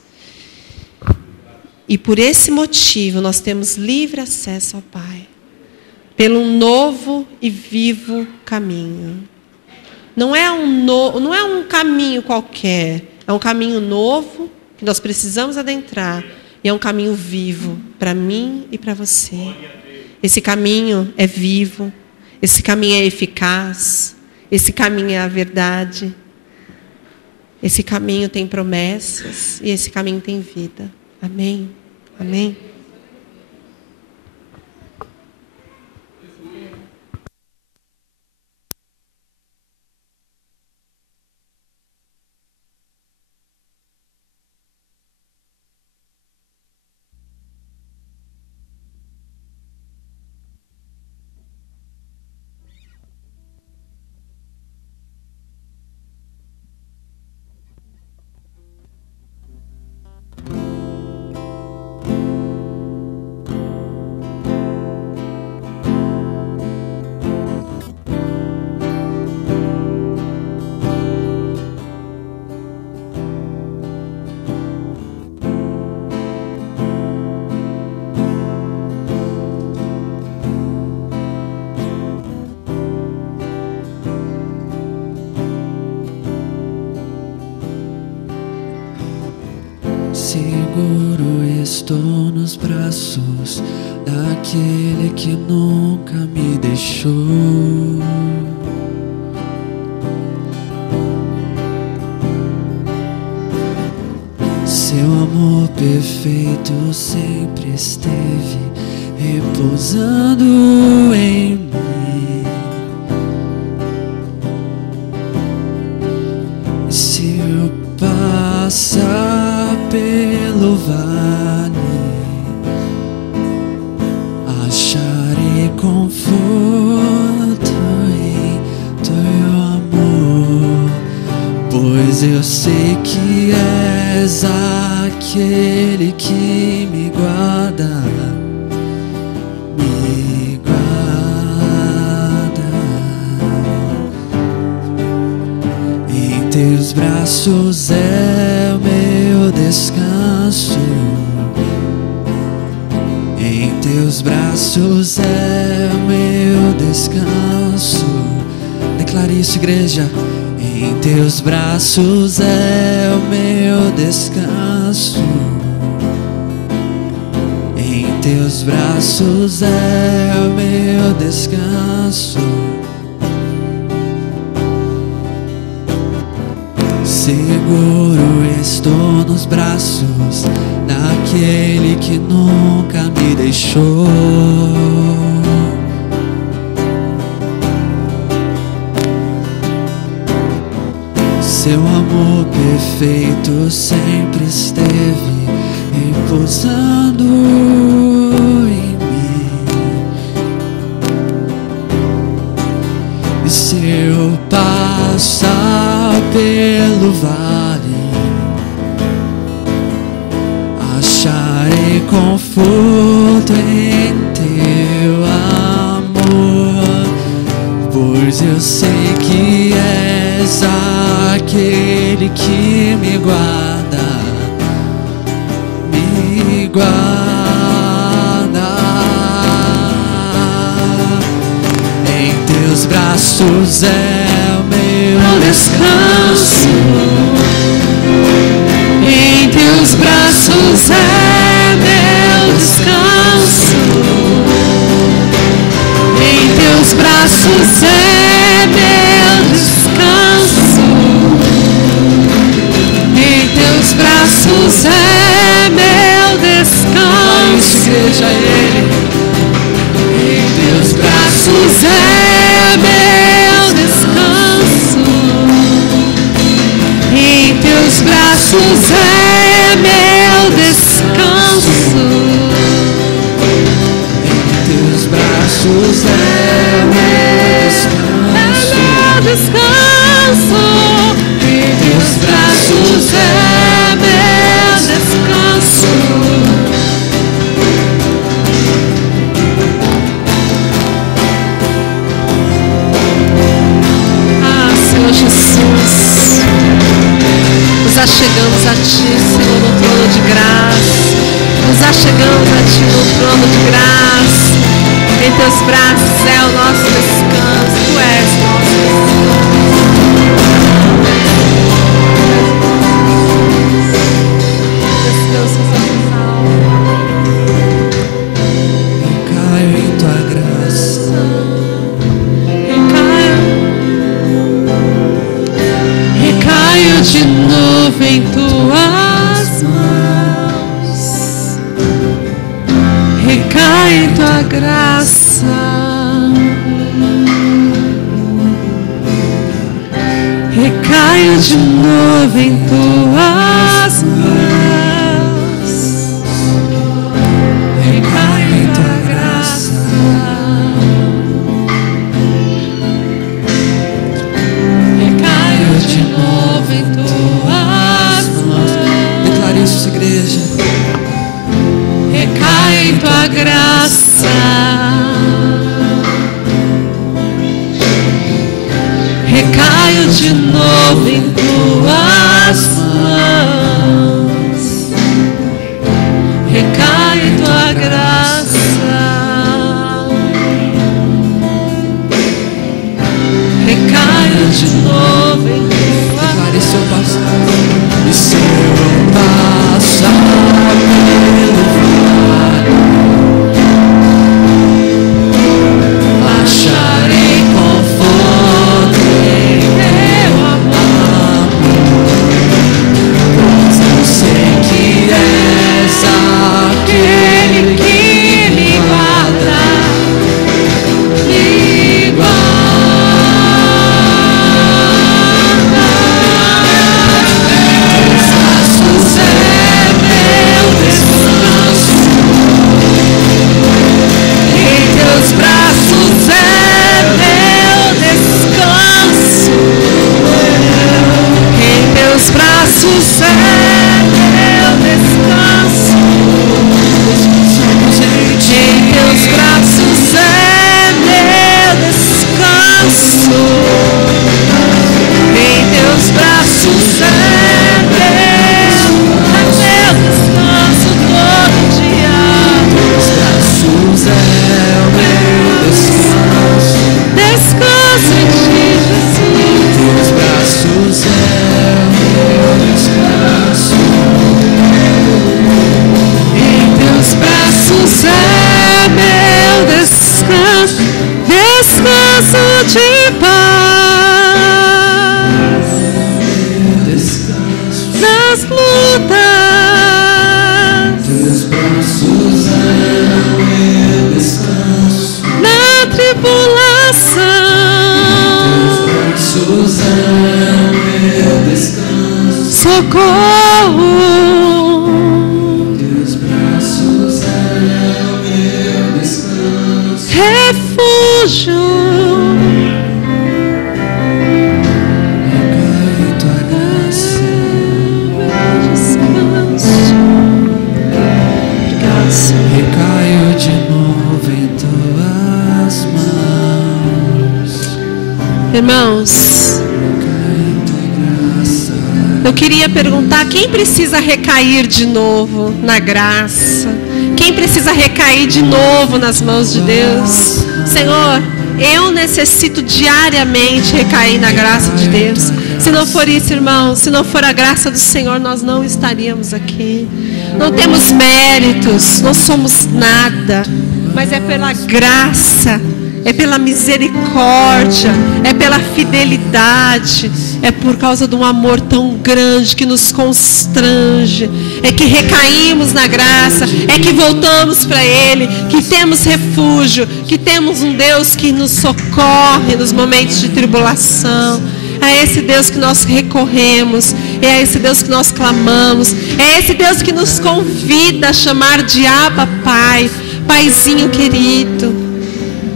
E por esse motivo nós temos livre acesso ao Pai. Pelo novo e vivo caminho. Não é um caminho qualquer. É um caminho novo que nós precisamos adentrar. E é um caminho vivo para mim e para você. Esse caminho é vivo. Esse caminho é eficaz. Esse caminho é a verdade. Esse caminho tem promessas. E esse caminho tem vida. Amém? Amém? Seguro estou nos braços daquele que nunca me deixou. Seu amor perfeito sempre esteve repousando em mim. Se eu passar pelo vale, acharei conforto eu sei que és aquele que me guarda, me guarda. Em teus braços é o meu descanso, em teus braços é o meu descanso. Declare isso, igreja. Em teus braços é o meu descanso, em teus braços é o meu descanso. Seguro estou nos braços daquele que nunca me deixou. Seu amor perfeito sempre esteve repousando em mim. E se eu passar pelo vale, acharei conforto em teu amor, pois eu sei que és aquele que me guarda, me guarda. Em teus braços é o meu descanso, em teus braços é meu descanso, em teus braços é meu descanso, em teus braços é meu descanso. Igreja, Ele. Em teus braços é meu descanso, em teus braços é meu descanso, em teus braços é meu descanso, em teus braços é meu descanso. Ah, Senhor Jesus, nos achegamos a Ti, Senhor, no trono de graça. Nos achegamos a Ti no trono de graça. Em Teus braços é o nosso descanso. Tu és nosso descanso. Descansa nossa alma. Recaio em Tua graça. Recaio de novo em Tuas mãos. Recai em Tua graça. Recaio de novo em Tuas mãos. Recai em Tua graça. Recaio de novo em Tuas mãos. Declare isso, igreja. Recai em Tua graça. Recaio de novo em Tuas mãos. Recai em Tua graça. Recaio de novo em Tua graça. Declare seu passado. E se eu passar pelo vale, acharei conforto em Teu amor, de paz nas lutas, teus braços é o meu descanso, na tribulação, teus braços é o meu descanso, socorro. teus braços é o meu descanso, Refúgio, recai tua graça, meu descanso. Obrigado, Senhor. recaio de novo em tuas mãos, Irmãos, recai tua graça, eu queria perguntar quem precisa recair de novo na graça? Quem precisa recair de novo nas mãos de Deus? Senhor, eu necessito diariamente recair na graça de Deus. Se não for isso, irmão, se não for a graça do Senhor, nós não estaríamos aqui. Não temos méritos, não somos nada, mas é pela graça, é pela misericórdia, é pela fidelidade, é por causa de um amor tão grande que nos constrange, é que recaímos na graça, é que voltamos para Ele, que temos refúgio, que temos um Deus que nos socorre nos momentos de tribulação. É esse Deus que nós recorremos, é esse Deus que nós clamamos, é esse Deus que nos convida a chamar de Abba Pai, Paizinho querido.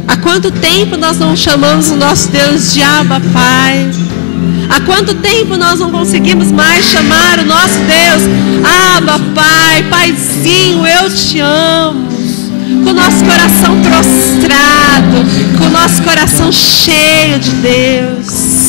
Há quanto tempo nós não chamamos o nosso Deus de Abba Pai? Há quanto tempo nós não conseguimos mais chamar o nosso Deus Abba Pai, Paizinho, eu te amo. Com o nosso coração prostrado, com o nosso coração cheio de Deus.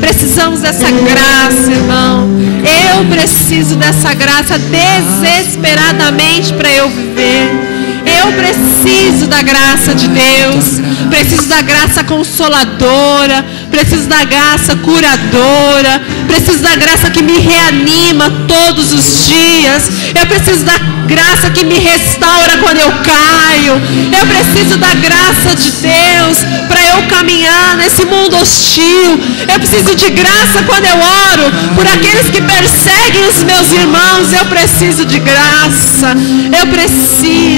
Precisamos dessa graça, irmão. Eu preciso dessa graça desesperadamente para eu viver. Eu preciso da graça de Deus. Preciso da graça consoladora. Preciso da graça curadora. Preciso da graça que me reanima todos os dias. Eu preciso da graça que me restaura quando eu caio. Eu preciso da graça de Deus para eu caminhar nesse mundo hostil. Eu preciso de graça quando eu oro por aqueles que perseguem os meus irmãos. Eu preciso de graça. Eu preciso.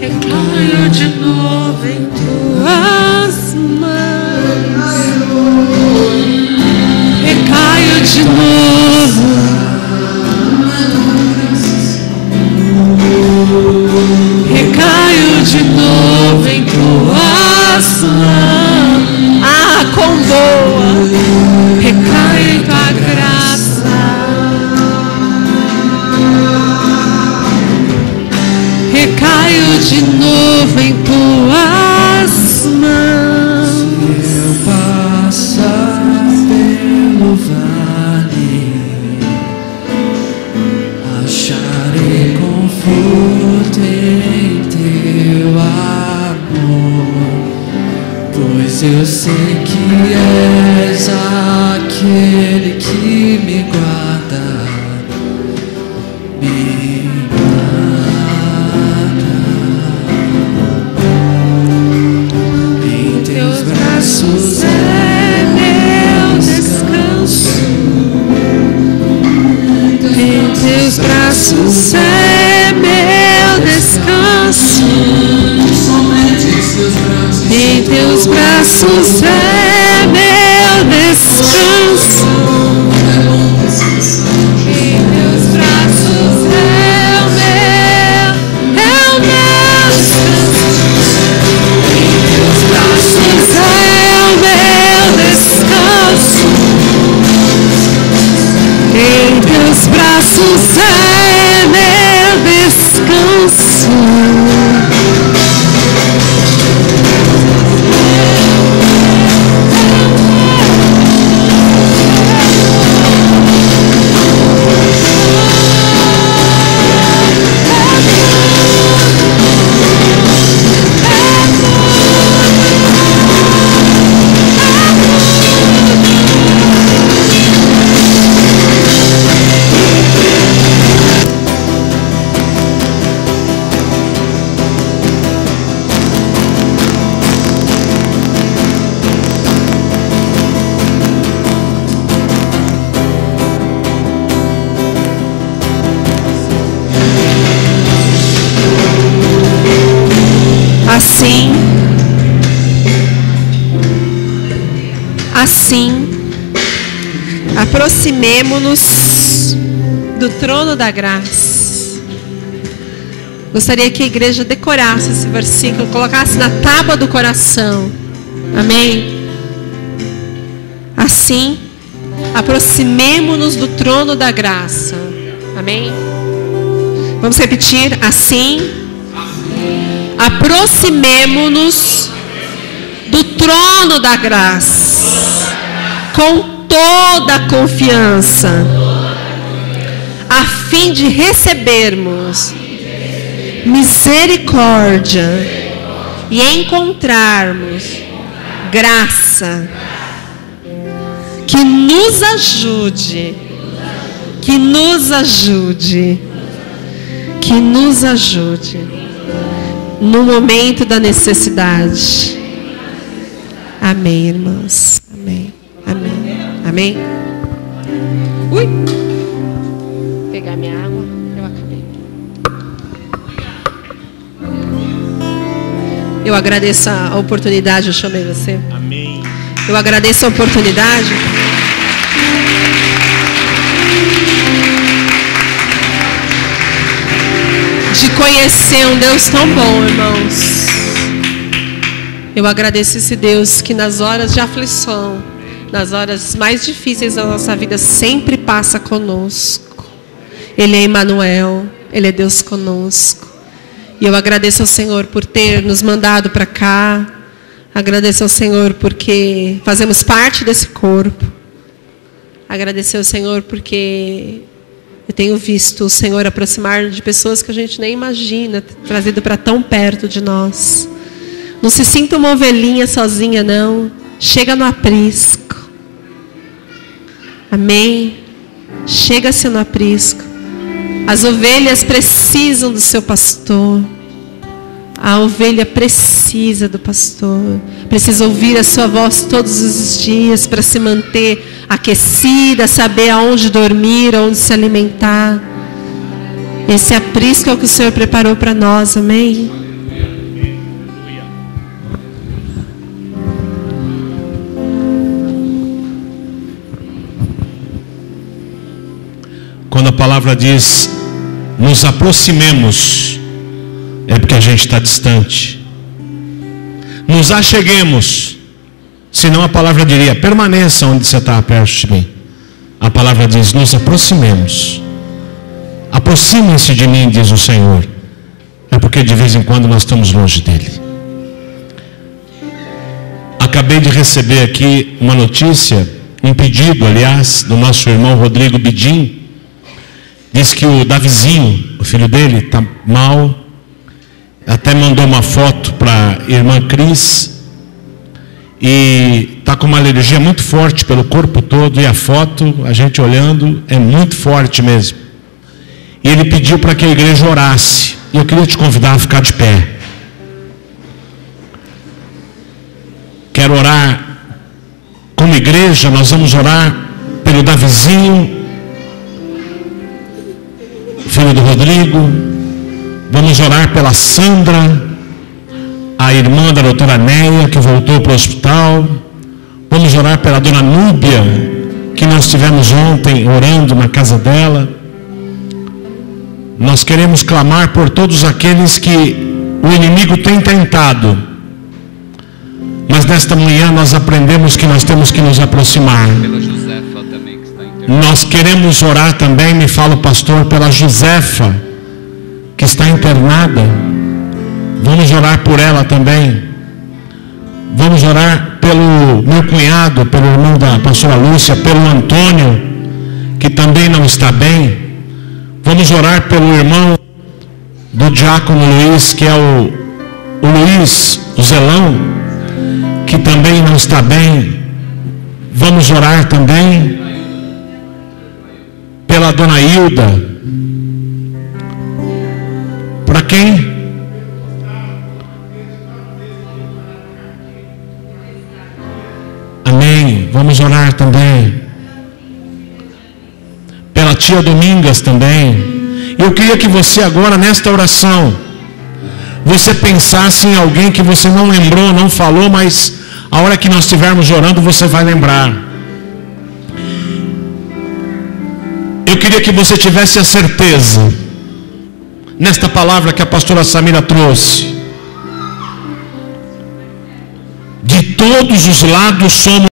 Recaio de novo em tuas mãos. Recaio de novo. Recaio de novo em tuas mãos. Ah, quão boa. Recaio em tua graça. Recaio de novo em tuas mãos. eu passar pelo vale, acharei conforto em teu amor, pois eu sei que és aquele que me guarda, me guarda. Em teus braços É meu descanso. Em teus braços é meu descanso. Em teus braços é meu descanso. Em teus braços é o meu descanso. Em teus braços é o meu descanso. Em teus braços é meu descanso. Assim, aproximemo-nos do trono da graça. Gostaria que a igreja decorasse esse versículo, colocasse na tábua do coração. Amém? Assim, aproximemo-nos do trono da graça. Amém? Vamos repetir. Assim, aproximemo-nos do trono da graça com toda a confiança, a fim de recebermos misericórdia e encontrarmos graça que nos ajude no momento da necessidade. Amém, irmãos. Amém. Amém. Amém. Ui. Vou pegar minha água. Eu acabei. Eu agradeço a oportunidade. Eu chamei você. Amém. Eu agradeço a oportunidade. De conhecer um Deus tão bom, irmãos. Eu agradeço esse Deus que nas horas de aflição, nas horas mais difíceis da nossa vida, sempre passa conosco. Ele é Emmanuel, Ele é Deus conosco. E eu agradeço ao Senhor por ter nos mandado para cá. Agradeço ao Senhor porque fazemos parte desse corpo. Agradecer ao Senhor porque eu tenho visto o Senhor aproximar de pessoas que a gente nem imagina, trazido para tão perto de nós. Não se sinta uma ovelhinha sozinha, não. Chega no aprisco. Amém? Chega-se no aprisco. As ovelhas precisam do seu pastor. A ovelha precisa do pastor. Precisa ouvir a sua voz todos os dias para se manter aquecida, saber aonde dormir, aonde se alimentar. Esse aprisco é o que o Senhor preparou para nós, amém? Quando a palavra diz nos aproximemos, é porque a gente está distante. Nos acheguemos, senão a palavra diria permaneça onde você está, perto de mim. A palavra diz nos aproximemos. Aproximem-se de mim, diz o Senhor. É porque de vez em quando nós estamos longe dele. Acabei de receber aqui uma notícia, um pedido, aliás, do nosso irmão Rodrigo Bidim. Diz que o Davizinho, o filho dele, está mal. Até mandou uma foto para a irmã Cris. E está com uma alergia muito forte pelo corpo todo. E a foto, a gente olhando, é muito forte mesmo. E ele pediu para que a igreja orasse. E eu queria te convidar a ficar de pé. Quero orar. Como igreja, nós vamos orar pelo Davizinho, filho do Rodrigo. Vamos orar pela Sandra, a irmã da doutora Neia, que voltou para o hospital. Vamos orar pela dona Núbia, que nós estivemos ontem orando na casa dela. Nós queremos clamar por todos aqueles que o inimigo tem tentado. Mas nesta manhã nós aprendemos que nós temos que nos aproximar. Nós queremos orar também, me fala o pastor, pela Josefa, que está internada. Vamos orar por ela também. Vamos orar pelo meu cunhado, pelo irmão da pastora Lúcia, pelo Antônio, que também não está bem. Vamos orar pelo irmão do diácono Luiz, que é o Luiz, o Zelão, que também não está bem. Vamos orar também pela dona Hilda. Para quem? Amém. Vamos orar também pela tia Domingas também. Eu queria que você agora, nesta oração, você pensasse em alguém que você não lembrou, não falou, mas a hora que nós estivermos orando, você vai lembrar. Eu queria que você tivesse a certeza, nesta palavra que a pastora Samira trouxe, de todos os lados somos